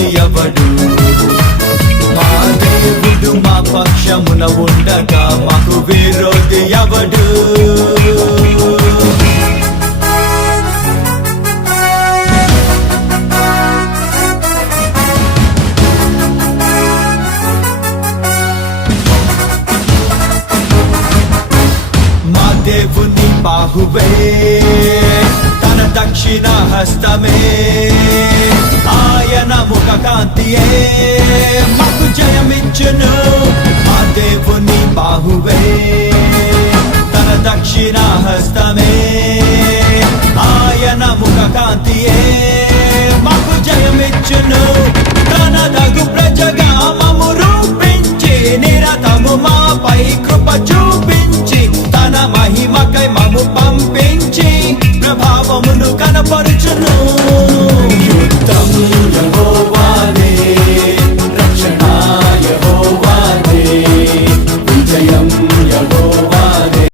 విరోధి ఎవడు? మా దేవుడు మా పక్షమున ఉండగా మాకు విరోధి ఎవడు? దేవుని బాహువే తన దక్షిణ హస్తమే, ఆయన ముఖ కాంతియే మాకు జయమిచ్చును. మా దేవుని బాహువే తన దక్షిణ హస్తమే, ఆయన ముఖ కాంతియే మాకు జయమిచ్చును. తనదగు ప్రజగా మమ్ము రూపించి నిరతము మాపై కృప